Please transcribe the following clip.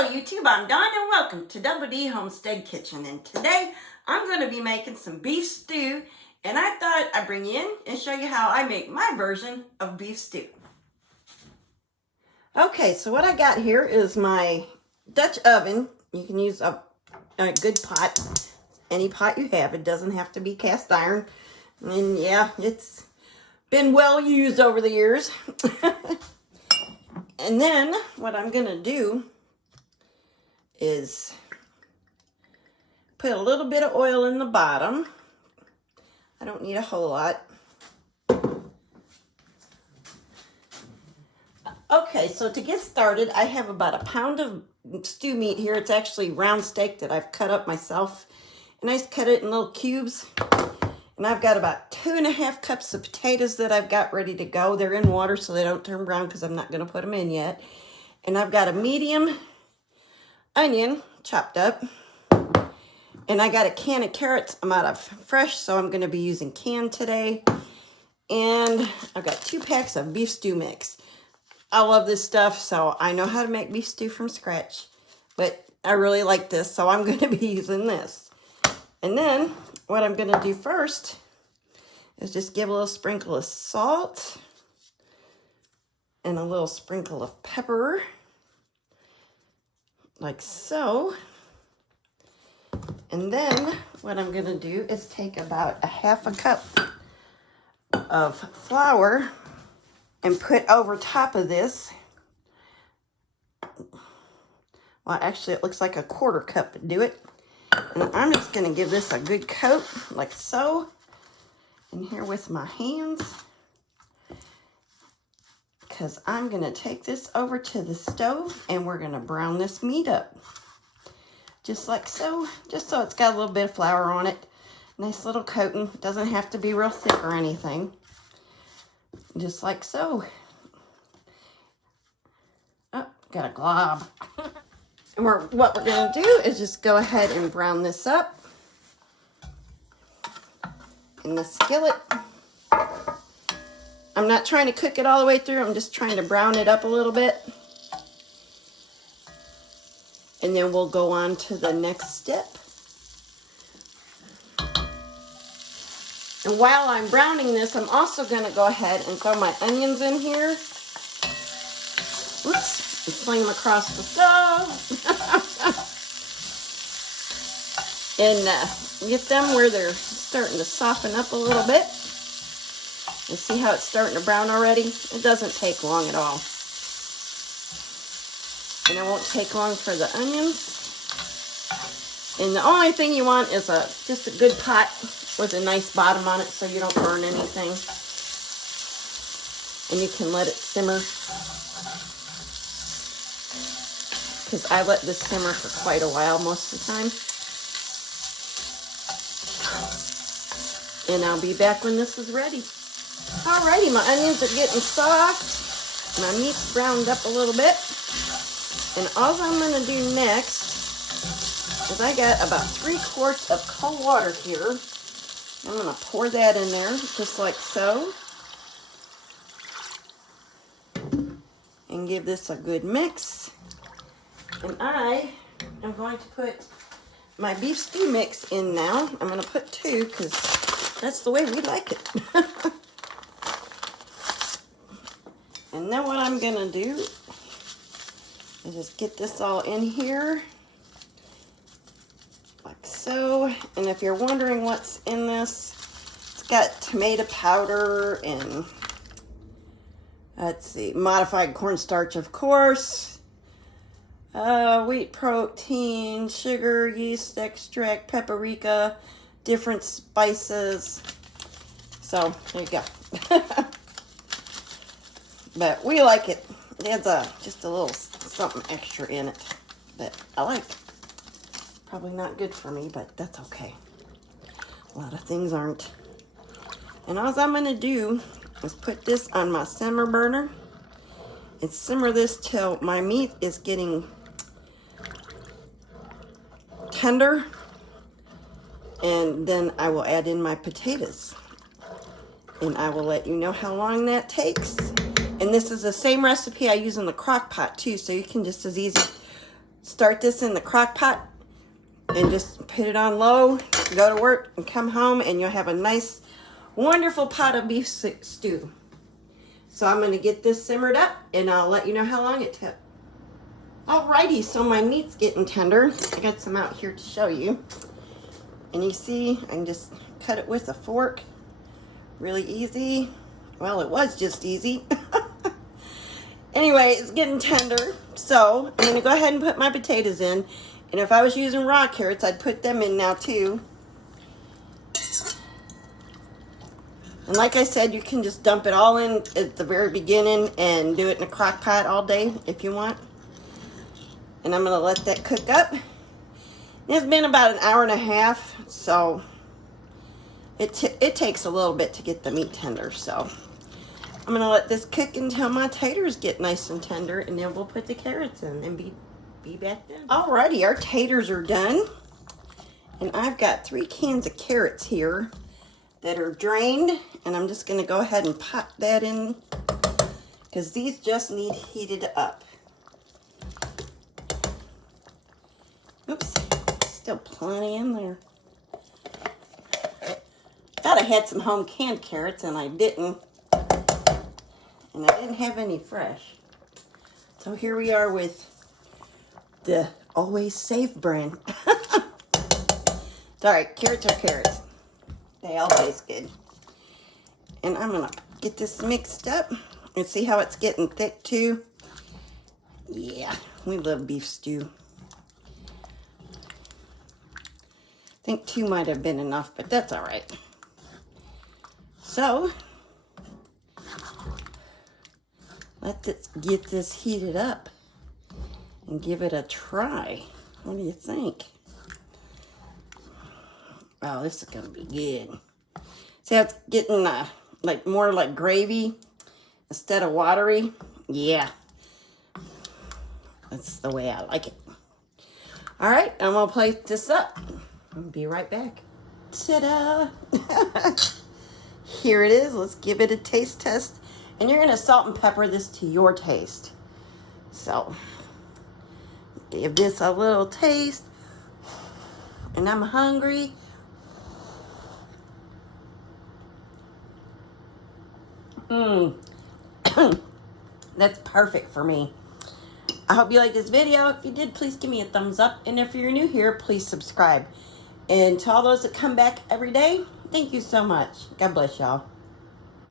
Hello YouTube, I'm Dawn and welcome to Double D Homestead Kitchen, and today I'm going to be making some beef stew, and I thought I'd bring you in and show you how I make my version of beef stew. Okay, so what I got here is my Dutch oven. You can use a good pot, any pot you have. It doesn't have to be cast iron, and yeah, it's been well used over the years. And then what I'm going to do is put a little bit of oil in the bottom. I don't need a whole lot. Okay, so to get started, I have about a pound of stew meat here. It's actually round steak that I've cut up myself. And I just cut it in little cubes. And I've got about 2.5 cups of potatoes that I've got ready to go. They're in water so they don't turn brown because I'm not going to put them in yet. And I've got a medium onion chopped up. And I got a can of carrots. I'm out of fresh, so I'm going to be using canned today. And I've got 2 packs of beef stew mix. I love this stuff, so I know how to make beef stew from scratch. But I really like this, so I'm going to be using this. And then what I'm going to do first is just give a little sprinkle of salt and a little sprinkle of pepper, like so. And then what I'm going to do is take about 1/2 cup of flour and put over top of this. Well, actually, it looks like a 1/4 cup to do it. And I'm just going to give this a good coat, like so. And here with my hands, because I'm going to take this over to the stove and we're going to brown this meat up. Just like so, just so it's got a little bit of flour on it. Nice little coating. It doesn't have to be real thick or anything. Just like so. Oh, got a glob. And what we're going to do is just go ahead and brown this up in the skillet. I'm not trying to cook it all the way through. I'm just trying to brown it up a little bit. And then we'll go on to the next step. And while I'm browning this, I'm also going to go ahead and throw my onions in here. Oops. And fling them across the stove. And get them where they're starting to soften up a little bit. And see how it's starting to brown already? It doesn't take long at all. And it won't take long for the onions. And the only thing you want is just a good pot with a nice bottom on it so you don't burn anything. And you can let it simmer. Because I let this simmer for quite a while most of the time. And I'll be back when this is ready. Alrighty, my onions are getting soft. My meat's browned up a little bit. And all I'm going to do next is I got about 3 quarts of cold water here. I'm going to pour that in there just like so. And give this a good mix. And I am going to put my beef stew mix in now. I'm going to put 2 because that's the way we like it. And then what I'm going to do is just get this all in here. Like so. And if you're wondering what's in this, it's got tomato powder and, let's see, modified cornstarch, of course. Wheat protein, sugar, yeast extract, paprika, different spices. So, there you go. But we like it. It has just a little something extra in it that I like. Probably not good for me, but that's okay. A lot of things aren't. And all I'm going to do is put this on my simmer burner and simmer this till my meat is getting tender, and then I will add in my potatoes, and I will let you know how long that takes. And this is the same recipe I use in the crock pot too, so you can just as easy start this in the crock pot and just put it on low, go to work and come home, and you'll have a nice, wonderful pot of beef stew. So I'm going to get this simmered up and I'll let you know how long it took. Alrighty, so my meat's getting tender. I got some out here to show you. And you see, I can just cut it with a fork. Really easy. Well, it was just easy. Anyway, it's getting tender. So I'm going to go ahead and put my potatoes in. And if I was using raw carrots, I'd put them in now too. And like I said, you can just dump it all in at the very beginning and do it in a crock pot all day if you want. And I'm going to let that cook up. It's been about an hour and a half, so it takes a little bit to get the meat tender. So I'm going to let this cook until my taters get nice and tender, and then we'll put the carrots in and be back then. Alrighty, our taters are done. And I've got 3 cans of carrots here that are drained, and I'm just going to go ahead and pop that in because these just need heated up. Oops, still plenty in there. Thought I had some home canned carrots and I didn't. And I didn't have any fresh. So here we are with the Always Safe brand. Sorry, carrots are carrots. They all taste good. And I'm going to get this mixed up and see how it's getting thick too. Yeah, we love beef stew. I think 2 might have been enough, but that's all right. So, let's get this heated up and give it a try. What do you think? Oh, this is gonna be good. See how it's getting like more like gravy instead of watery? Yeah, that's the way I like it. All right, I'm gonna plate this up. I'll be right back. Ta-da! Here it is. Let's give it a taste test. And you're gonna salt and pepper this to your taste. So, give this a little taste. And I'm hungry. That's perfect for me. I hope you liked this video. If you did, please give me a thumbs up. And if you're new here, please subscribe. And to all those that come back every day, thank you so much. God bless y'all.